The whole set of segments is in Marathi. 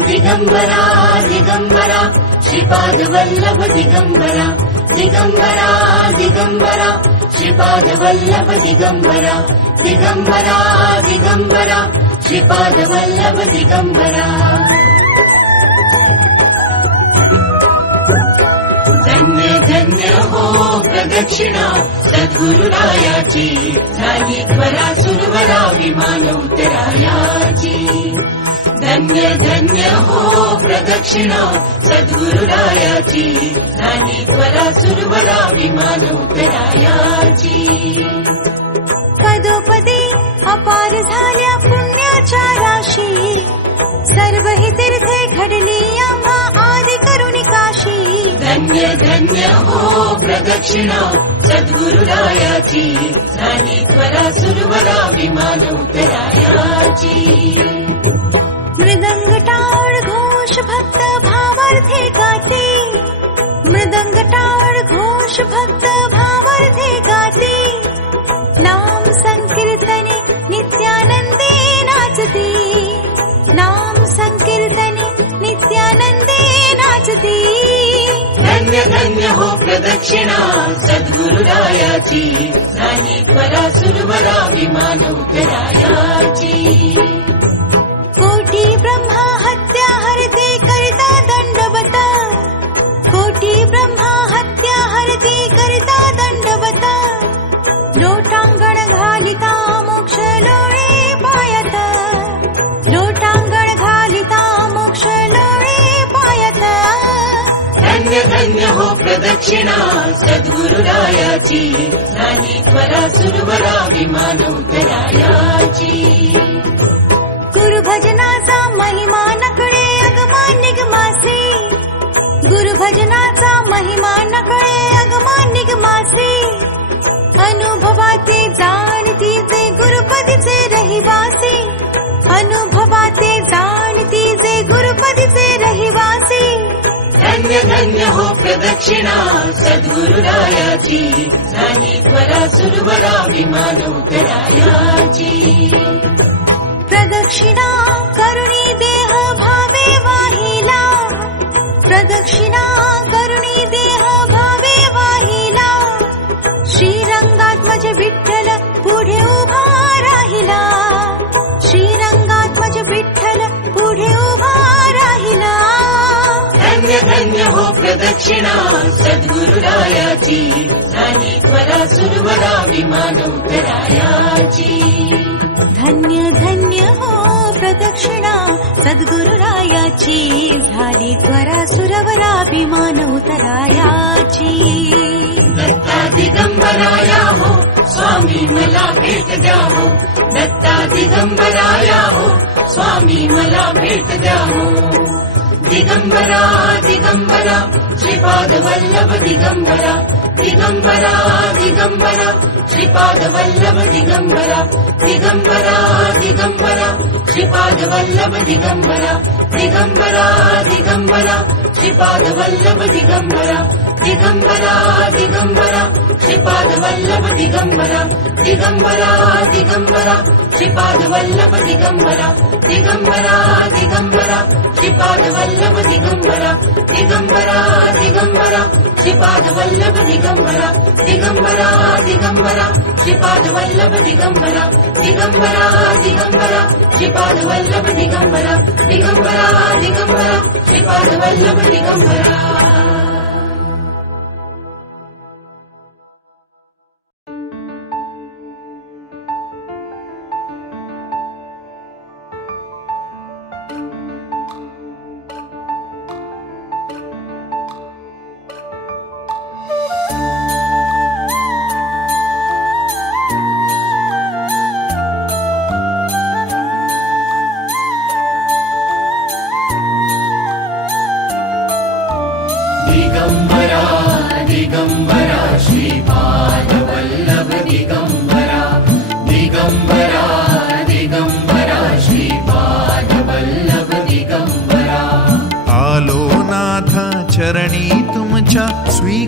दिगंबरा दिगंबरा श्रीपाद वल्लभ दिगंबरा दिगंबरा दिगंबरा श्रीपाद वल्लभ दिगंबरा दिगंबरा दिगंबरा श्रीपाद वल्लभ दिगंबरा धन्य धन्य हो प्रदक्षिणा सद्गुरुरायाची झाली त्वरा सुरवरा विमान उतरायाची धन्य धन्य हो प्रदक्षिणा सद्गुरुरायाची झाली त्वरा सुरवरा विमान उतरायाची पदोपदी अपार झाल्या पुण्याच्या राशी सर्व ही तीर्थे घडली आम्हा आदि करुणी काशी धन्य धन्य हो प्रदक्षिणा सद्गुरुरायाची झाली त्वरा सुरवरा विमान उतरायाची मृदंग टाळ घोष भक्त भावार्थे गाते मृदंग टाळ घोष भक्त भावार्थे गाते नाम संकीर्तने नित्यानंदे नाचते नाम संकीर्तने नित्यानंदे नाचते धन्य धन्य हो प्रदक्षिणा सद्गुरुरायाची झाली त्वरा सुरवरा विमान उतरायाची कोटी ब्रह्मा हत्या हरते करता दंडवत कोटी ब्रह्मा हत्या हरते करता दंडवत लोटांगण घालिता मोक्ष लोळे पायत लोटांगण घालिता मोक्ष लोळे पायत धन्य धन्य हो प्रदक्षिणा सद्गुरुरायाची झाली त्वरा सुरवरा विमान उतरायाची गुरुभजनाचा महिमा नकळे अगमान निगमासे गुरुभजनाचा महिमा नकळे अगमान निगमासे अनुभवाते जाणती जे गुरुपदीचे रहिवासी अनुभवाते जाणती जे गुरुपदीचे रहिवासी धन्य धन्य हो प्रदक्षिणा सद्गुरुरायाची झाली त्वरा सुरवरा विमान उतरायाची प्रदक्षिणा करुणी देह भावे वाहिला प्रदक्षिणा करुणी देह भावे वाहिला श्रीरंगात्मज विठ्ठल पुढे उभा राहिला श्रीरंगात्मज विठ्ठल पुढे उभा राहिला धन्य धन्य हो प्रदक्षिणा सद्गुरुरायाची झाली त्वरा सुरवरा विमान उतरायाची धन्य धन्य हो प्रदक्षिणा सद्गुरुरायाची झाली त्वरा सुरवरा विमान उतरायाची दत्ता दिगंबराया हो स्वामी मला भेट द्या हो दत्ता दिगंबराया हो स्वामी मला भेट द्या हो दिगंबरा दिगंबरा श्रीपाद वल्लभ दिगंबरा दिगंबरा दिगंबरा श्रीपाद वल्लभ दिगंबरा दिगंबरा दिगंबरा श्रीपाद वल्लभ दिगंबरा दिगंबरा दिगंबरा श्रीपाद वल्लभ दिगंबरा दिगंबरा दिगंबरा श्रीपाद वल्लभ दिगंबरा दिगंबरा दिगंबरा श्रीपाद वल्लभ दिगंबरा दिगंबरा दिगंबरा श्रीपाद वल्लभ दिगंबरा दिगंबरा दिगंबरा श्रीपाद वल्लभ दिगंबरा दिगंबरा दिगंबरा श्रीपाद वल्लभ दिगंबरा दिगंबरा दिगंबरा श्रीपाद वल्लभ दिगंबरा दिगंबरा दिगंबरा श्रीपाद वल्लभ दिगंबरा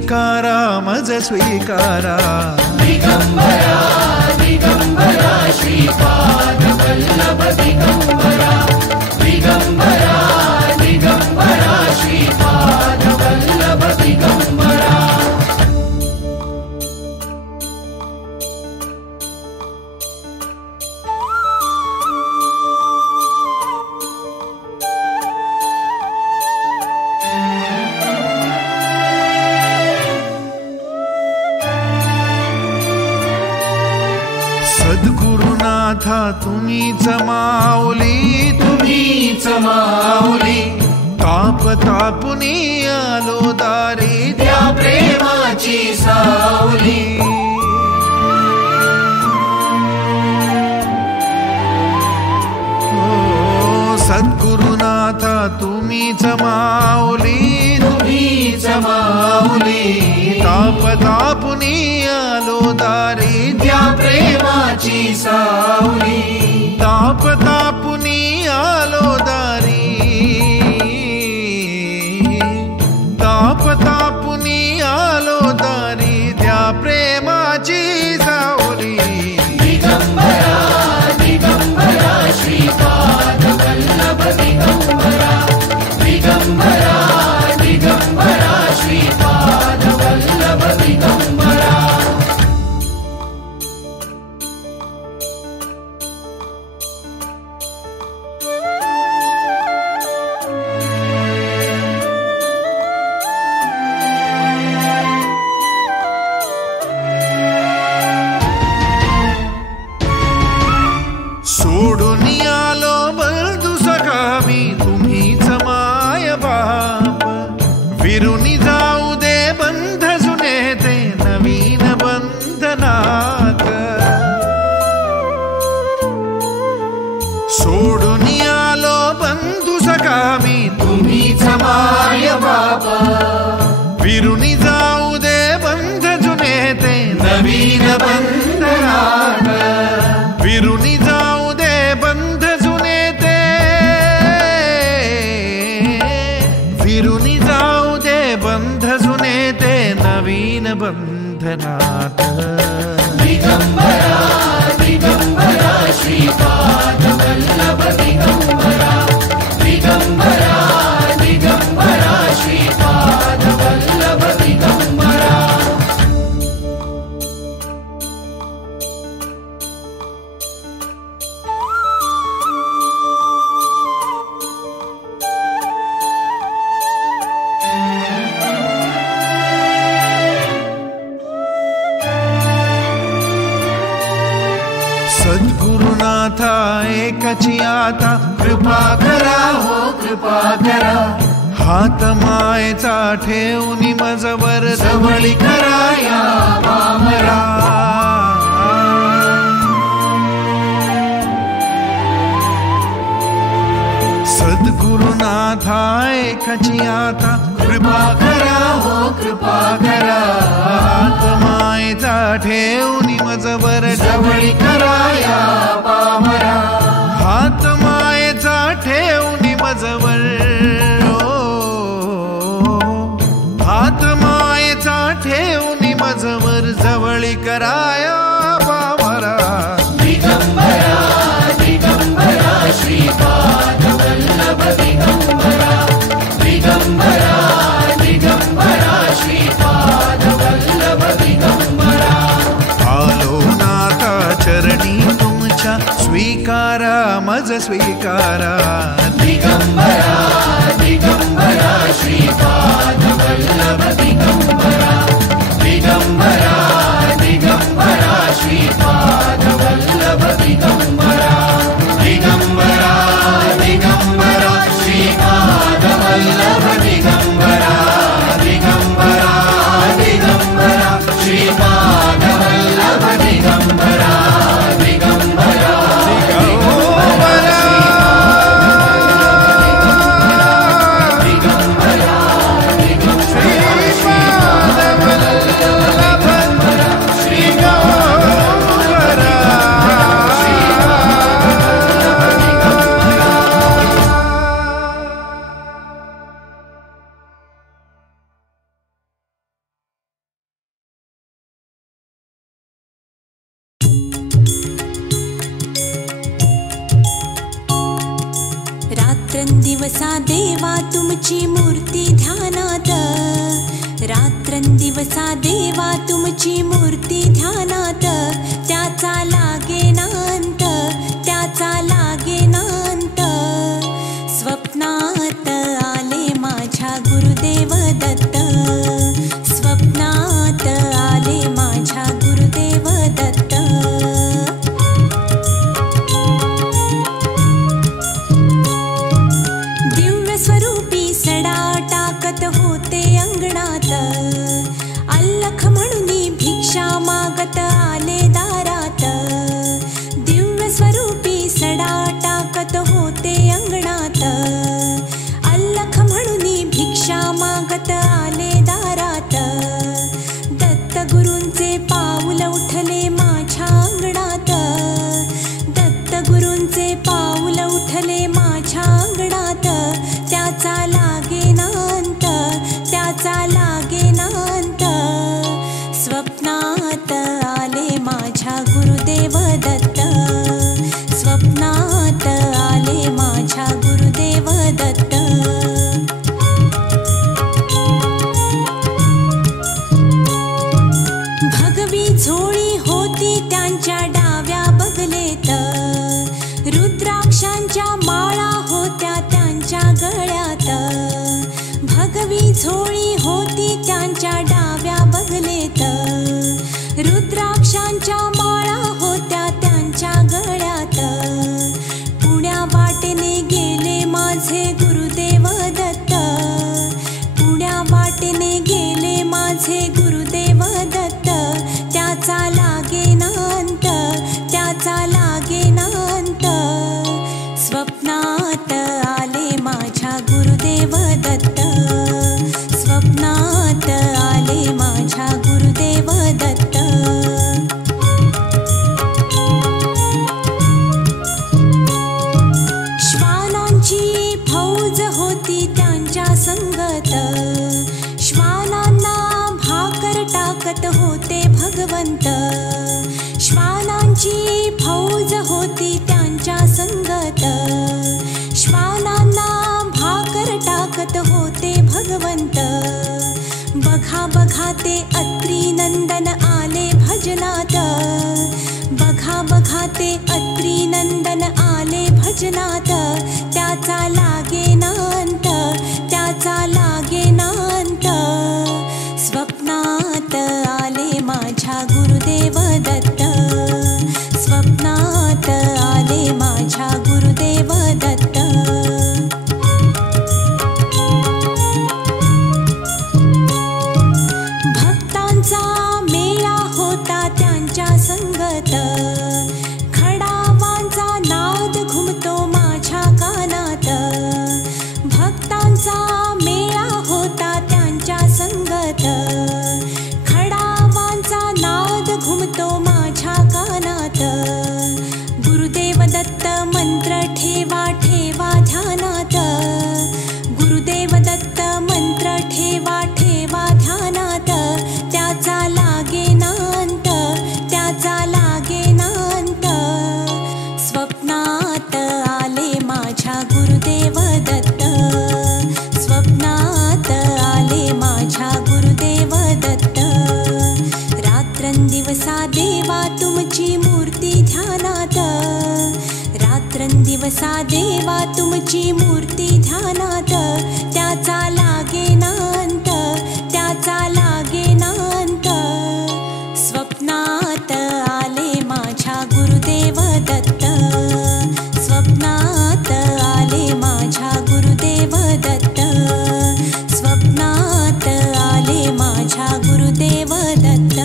स्वीकारा मज स्वीकारा दिगंबरा दिगंबरा श्रीपाद वल्लभ दिगंबरा दिगंबरा दिगंबरा श्रीपाद वल्लभ दिगंबरा सद्गुरुनाथा तुम्हीच माऊली तुम्हीच माऊली ताप तापुनी आलो दारी त्या प्रेमाची सावली सद्गुरुनाथा तुम्हीच माऊली तुम्हीच माऊली ताप तापुनी आलो दारी त्या प्रेमाची सावली ताप तापुनी आलो दारी ताप तापुनी आलो दारी त्या प्रेमाची सावली दिगंबरा दिगंबरा श्रीपाद वल्लभ दिगंबरा दिगंबरा दिगंबरा श्रीपाद वल्लभ दिगंबरा सोडून आलो बंधू सखा मी तुम्हीच माय बाप विरुनी जाऊ दे बंध जुने ते नवीन बंधनात सोडून आलो बंधू सखा मी तुम्हीच माय बाबा विरुनी जाऊ दे बंध जुने ते नवीन बंधनात विरुनी जाऊ दे बंध जुने ते विरुनी जाऊ दे बंध जुने ते नवीन बंधनात दिगंबरा दिगंबरा श्रीपाद वल्लभ दिगंबरा दिगंबरा दिगंबरा श्रीपाद वल्लभ दिगंबरा सद्गुरुनाथा एकची आता कृपा करा हो कृपा करा हात मायेचा ठेवून मजवर जवळी करा या पामरा सद्गुरुनाथा एकची आता कृपा करा हो कृपा करा हात मायेचा ठेवून मजवर जवळी करा या पामरा हात मायेचा ठेवून मजवर हात मायेचा ठेवून मजवर जवळी कराया पामरा दिगंबरा दिगंबरा श्रीपाद वल्लभ दिगंबरा दिगंबरा दिगंबरा श्रीपाद वल्लभ दिगंबरा आलो नाथा चरणी तुमच्या स्वीकारा मज स्वीकारा दिगंबरा दिगंबरा श्रीपाद वल्लभ दिगंबरा दिगंबरा दिगंबरा श्रीपाद वल्लभ दिगंबरा दिगंबरा दिगंबरा श्रीपाद वल्लभ दिगंबरा दिगंबरा दिगंबरा श्रीपाद वल्लभ दिगंबरा दिगंबरा दिगंबरा रात्रंदिवसा देवा तुमची मूर्ती ध्यानात, रात्रंदिवसा देवा तुमची मूर्ती ध्यानात, त्याचा लागेनांत, त्याचा लागेनांत. स्वप्नात आले माझ्या गुरुदेव दत्त, स्वप्नात आले माझ्या गुरुदेव दत्त. दिव्य स्वरूपी सडा टाकत होते अंगणात, अल्लख म्हणून भिक्षा मागत आले दारात. दिव्य स्वरूपी सडा टाकत होते अंगणात, अल्लख म्हणून भिक्षा मागत आले दारात. दत्त गुरूंचे पाऊल उठले माझ्या अंगणात, दत्त गुरूंचे पाऊल उठले माझ्या अंगणात. त्याचा लागेनांत, त्याचा लागेनांत. स्वप्नात आले माझ्या गुरुदेव दत्त, स्वप्नात आले माझ्या गुरुदेव दत्त. भगवी झोळी होती त्यांच्या डाव्या बगलेत, रुद्राक्षांच्या माळा होत्या त्यांच्या गळ्यात. भगवी झोळी होती त्यांच्या डाव्या बगलेत, रुद्राक्षांच्या माळा होत्या त्यांच्या गळ्यात. पुण्या वाटेने गेले माझे गुरुदेव दत्त, पुण्या वाटेने गेले माझे गुरुदेव दत्त. त्याचा लागेनांत, त्याचा लागेनांत. स्वप्नात आले माझ्या गुरुदेव दत्त, स्वप्नात आले माझ्या गुरुदेव दत्त. श्वानांची फौज होती त्यांच्या संगत, श्वानांना भाकर टाकत होते भगवंत. श्वानांची फौज होती त्यांच्या संगत, श्वानांना भाकर टाकत होते भगवंत. बघा बघा ते अत्री नंदन आले भजनात, बघा बघा ते अत्री नंदन आले भजनात. त्याचा लागेनांत, त्याचा लागेनांत. स्वप्नात आले माझ्या गुरुदेव दत्त, स्वप्नात आले माझ्या गुरुदेव दत्त. भक्तांचा मेळा होता त्यांच्या संगत, खडावांचा नाद घुमतो माझ्या कानात. भक्तांचा मेळा होता त्यांच्या संगत, खडावांचा नाद घुमतो माझ्या कानात. गुरुदेव दत्त मंत्र ठेवा ठेवा ध्यानात, गुरुदेव दत्त मंत्र ठेवा ठेवा ध्यानात. त्याचा लागेनांत, त्याचा लागेनांत. स्वप्नात आले माझ्या गुरुदेव दत्त, स्वप्नात आले माझ्या गुरुदेव दत्त. रात्रंदिवसा देवा तुमची मूर्ती ध्यानात, रात्रंदिवसा देवा तुमची मूर्ती ध्यानात. त्याचा लागेनांत, त्याचा लागेनांत. स्वप्नात आले माझ्या गुरुदेव दत्त, स्वप्नात आले माझ्या गुरुदेव दत्त, स्वप्नात आले माझ्या गुरुदेव दत्त.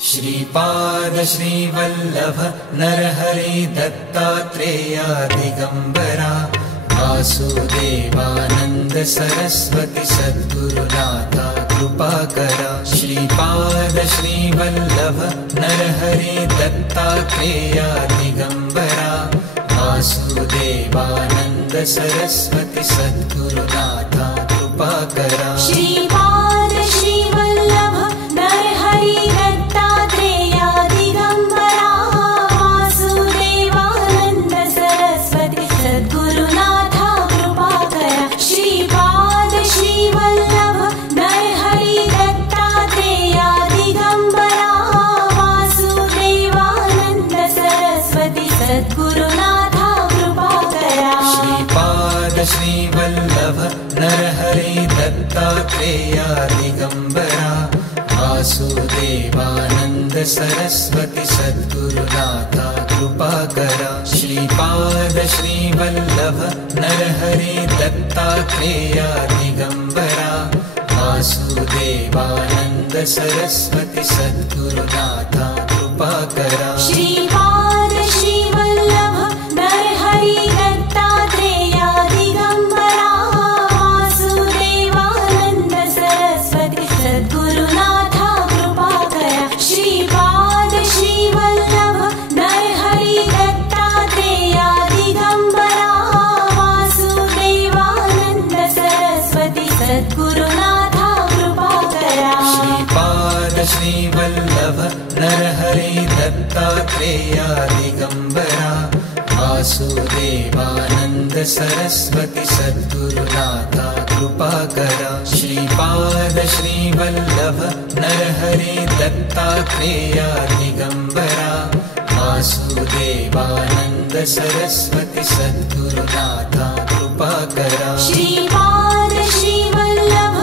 श्रीपाद श्रीवल्लभ नरहरि दत्तात्रेय दिगंबरा, वासुदेवानंद सरस्वती सद्गुरुनाथा कृपाकरा. श्रीपाद श्रीवल्लभ नरहरि दत्तात्रेय दिगंबरा, वासुदेवानंद सरस्वती सद्गुरुनाथा कृपाकरा. श्रीपाद श्रीवल्लभ नरहरि दत्तात्रेय दिगंबरा, वासुदेवानंद नरहरे दत्तात्रेया दिगंबरा वासुदेवानंद सरस्वती सद्गुरुनाथा कृपाकरा श्रीपाद श्रीवल्लभ नरहरे दत्तात्रेया दिगंबरा वासुदेवानंद सरस्वती सद्गुरुनाथा कृपाकरा श्रीपाद श्रीवल्लभ नरहरि दत्तात्रेया दिगंबरा वासुदेवानंद सरस्वती सद्गुरुनाथा कृपाकरा श्रीपाद श्रीवल्लभ नरहरि दत्तात्रेया दिगंबरा वासुदेवानंद सरस्वती सद्गुरुनाथा कृपाकरा श्रीपाद श्रीवल्लभ नरहरे दत्तात्रेया दिगंबरा वासुदेवानंद सरस्वती सद्गुरुनाथा कृपाकरा श्रीपाद श्रीवल्लभ नरहरे दत्तात्रेया दिगंबरा वासुदेवानंद सरस्वती सद्गुरुनाथा कृपाकरा श्रीपाद श्रीवल्लभ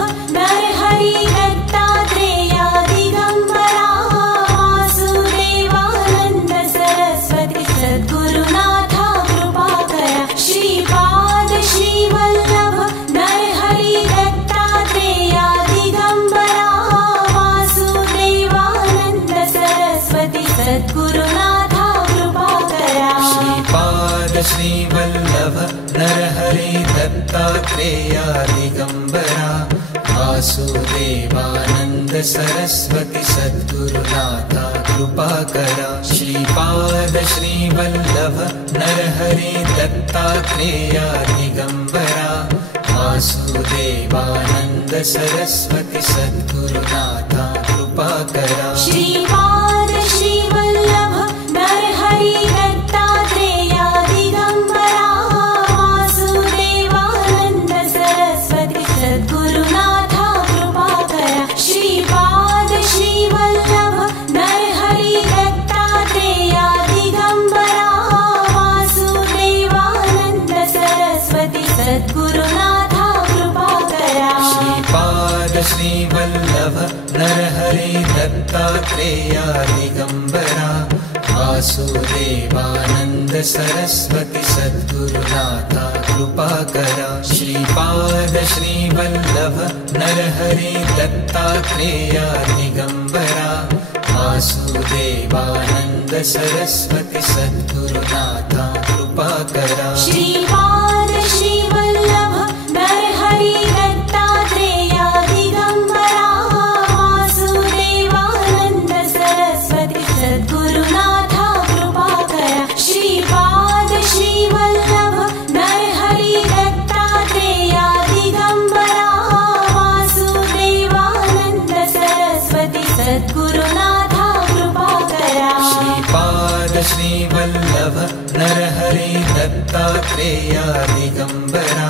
नरहरि दत्तात्रेया दिगंबरा वासुदेवानंद सरस्वती सद्गुरुनाथा कृपाकरा श्रीपाद श्रीवल्लभ नरहरि दत्तात्रेया दिगंबरा वासुदेवानंद सरस्वती सद्गुरुनाथा कृपाकरा श्रीपाद श्रीवल्लभ नरहरे दत्तात्रेया दिगंबरा वासुदेवानंद सरस्वती सद्गुरुनाथा कृपाकरा श्रीपाद श्रीवल्लभ नरहरे दत्तात्रेया दिगंबरा वासुदेवानंद सरस्वती सद्गुरुनाथा कृपाकरा श्रीपाद श्रीवल्लभ नरहरि दत्तात्रेया दिगंबरा वासुदेवानंद सरस्वती सद्गुरुनाथा कृपाकरा श्रीपाद श्रीवल्लभ नरहरि दत्तात्रेया दिगंबरा वासुदेवानंद सरस्वती सद्गुरुनाथा कृपाकरा श्रीपाद श्रीवल्लभ नरहरे दत्तात्रेया दिगंबरा वासुदेवानंद सरस्वती सद्गुरुनाथा कृपाकरा श्रीपाद श्रीवल्लभ नरहरे दत्तात्रेया दिगंबरा वासुदेवानंद सरस्वती सद्गुरुनाथा कृपाकरा श्रीपाद श्रीवल्लभ नरहरि दत्तात्रेया दिगंबरा वासुदेवानंद सरस्वती सद्गुरुनाथा कृपाकरा श्रीपाद श्रीवल्लभ नरहरि दत्तात्रेया दिगंबरा वासुदेवानंद सरस्वती सद्गुरुनाथा कृपाकरा श्रीपाद श्रीवल्लभ नरहरे दत्तात्रेया दिगंबरा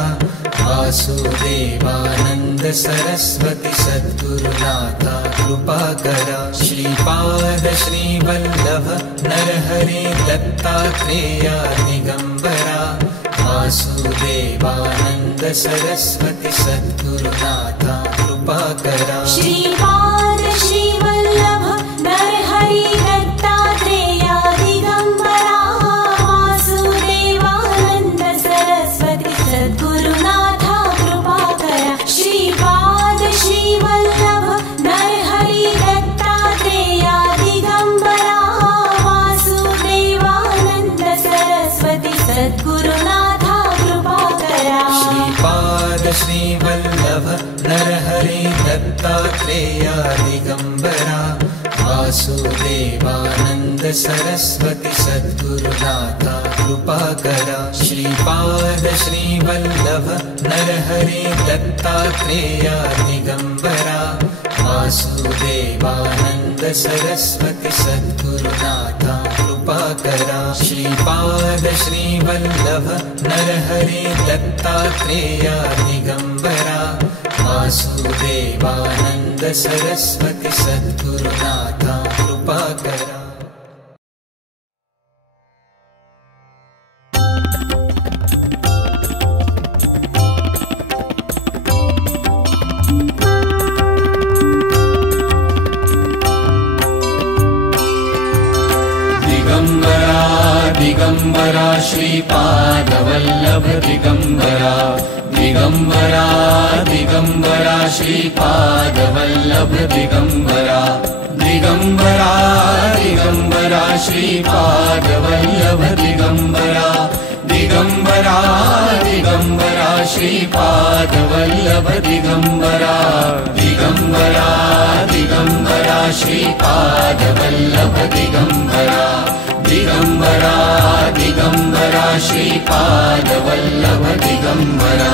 वासुदेवानंद सरस्वती सद्गुरुनाथा कृपाकरा श्रीपाद श्रीवल्लभ नरहरे दत्तात्रेया दिगंबरा वासुदेवानंद सरस्वती सद्गुरुनाथा कृपाकरा श्रीपाद श्रीवल्लभ नरहरि दत्तात्रेया दिगंबरा वासुदेवानंद सरस्वती सद्गुरुनाथा कृपाकरा श्रीपाद श्रीवल्लभ नरहरि दत्तात्रेया दिगंबरा वासुदेवानंद सरस्वती सद्गुरुनाथा कृपाकरा श्रीपाद श्रीवल्लभ नरहरे दत्तात्रेया दिगंबरा वासुदेवानंद सरस्वती सद्गुरुनाथा कृपाकरा श्रीपाद श्रीवल्लभ नरहरे दत्तात्रेया दिगंबरा वासुदेवानंद सरस्वती सद्गुरुनाथा कृपाकरा श्रीपाद श्रीवल्लभ नरहरे दत्तात्रेया दिगंबरा वासुदेवानंद सरस्वती सद्गुरुनाथा कृपाकरा दिगंबरा दिगंबरा दिगंबरा श्रीपादवल्लभ दिगंबरा दिगंबरा दिगंबरा श्रीपादवल्लभ दिगंबरा दिगंबरा दिगंबरा श्रीपादवल्लभ दिगंबरा दिगंबरा दिगंबरा श्रीपादवल्लभ दिगंबरा दिगंबरा दिगंबरा श्रीपादवल्लभ दिगंबरा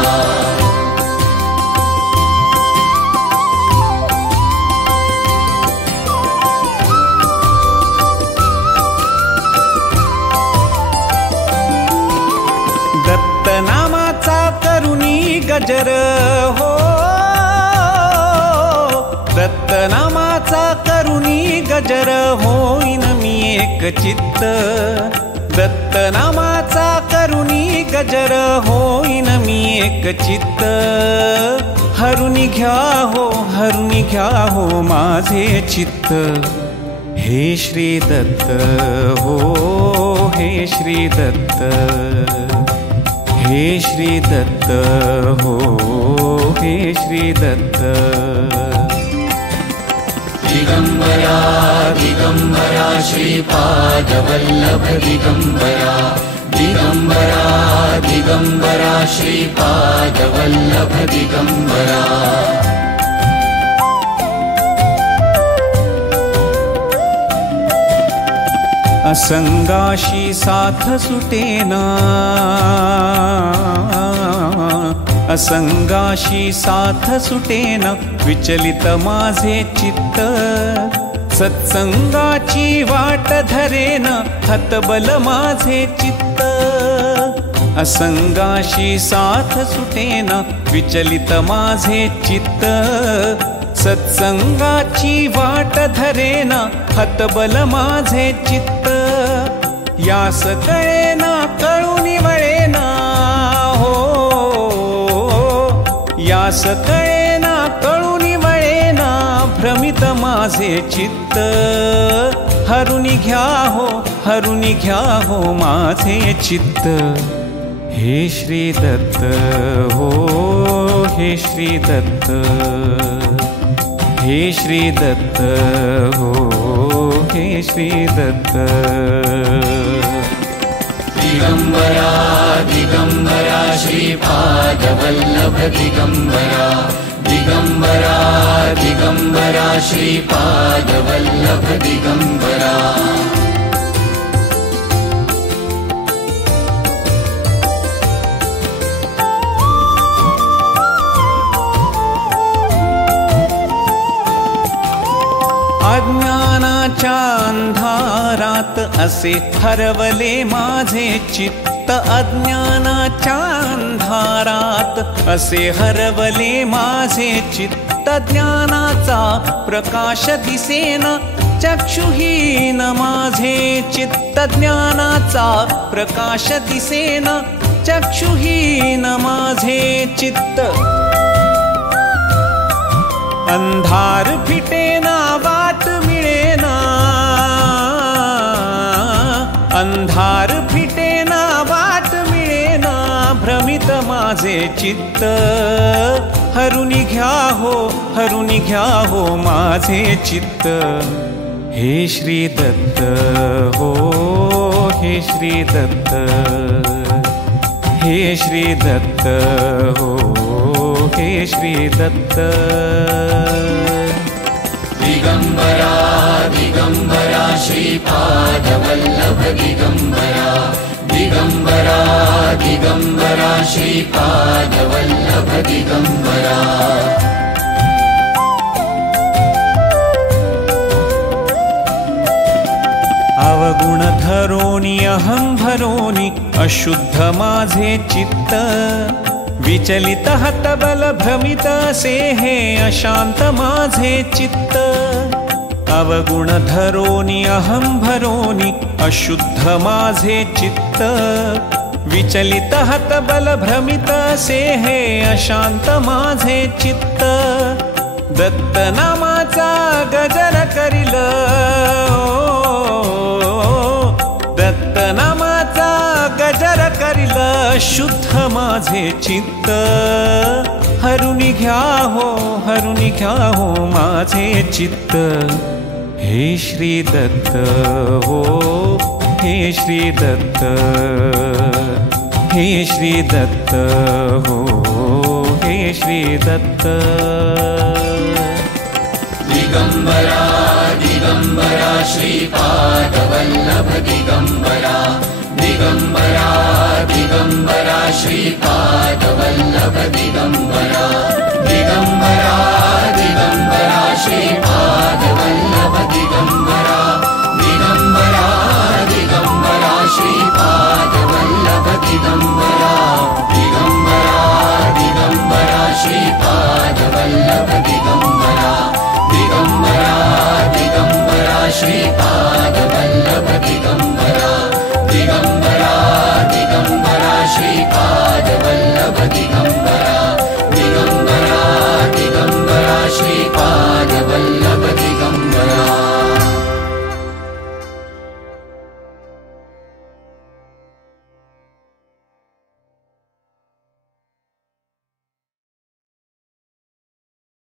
दत्तनामाचा करुणी गजर हो, दत्तनामाचा करुणी गजर होईन मी एक चित्त, दत्तनामाचा करुणी गजर होईन मी एक चित्त, हरुनी घ्या हो माझे चित्त, हे श्री दत्त हो, हे श्री दत्त, हे श्री दत्त हो, हे श्री दत्त। दिगंबरा दिगंबरा श्रीपादवल्लभ दिगंबरा दिगंबरा दिगंबरा श्रीपादवल्लभ दिगंबरा असंगाशी साथ सुटेना, असंगाशी साथ सुटेना विचलित माझे चित्त, सत्संगाची वाट धरेना हतबल माझे चित्त, असंगाशी साथ सुटेना विचलित माझे चित्त, सत्संगाची वाट धरेना हतबल माझे चित्त, यास कळेना कळूनी वळेना हो, यास कळेना कळूनी वळेना भ्रमित माझे चित्त, हरुनी घ्या हो माझे चित्त, हे श्री दत्त हो, हे श्री दत्त, हे श्री दत्त हो, हे श्री दत्त। दिगंबरा दिगंबरा श्रीपादवल्लभ दिगंबरा दिगंबरा दिगंबरा श्रीपादवल्लभ दिगंबरा अज्ञानाच्या अंधारात असे हरवले माझे चित्त, अज्ञानाच्या अंधारात असे हरवले माझे चित्त, ज्ञानाचा प्रकाश दिसेना चक्षुहीन माझे चित्त, ज्ञानाचा प्रकाश दिसेना चक्षुहीन माझे चित्त, अंधार फिटेना वाट मिळेना, अंधार फिटेना वाट मिळेना भ्रमित माझे चित्त, हरुनी घ्या हो माझे चित्त, हे श्री दत्त हो, हे श्री दत्त, हे श्री दत्त हो, हे श्री दत्त। दिगंबरा दिगंबरा श्रीपादवल्लभ दिगंबरा दिगंबरा दिगंबरा श्रीपादवल्लभ दिगंबरा अवगुण धरोनी अहं भरोनी अशुद्ध माझे चित्त, विचलित हतबल भ्रमित असे हे अशांत माझे चित्त, अवगुण धरोनी अहं भरोनी अशुद्ध माझे चित्त, विचलित हतबल भ्रमित असे हे अशांत माझे चित्त, दत्तनामाचा गजर करिल, दत्तनामाचा गजर करिल शुद्ध माझे चित्त, हरुनी घ्या हो माझे चित्त। हे श्री दत्त हो, हे श्री दत्त, हे श्री दत्त हो, हे श्री दत्त। दिगंबरा दिगंबरा श्रीपादवल्लभ दिगंबरा, दिगंबरा दिगंबरा श्रीपादवल्लभ दिगंबरा।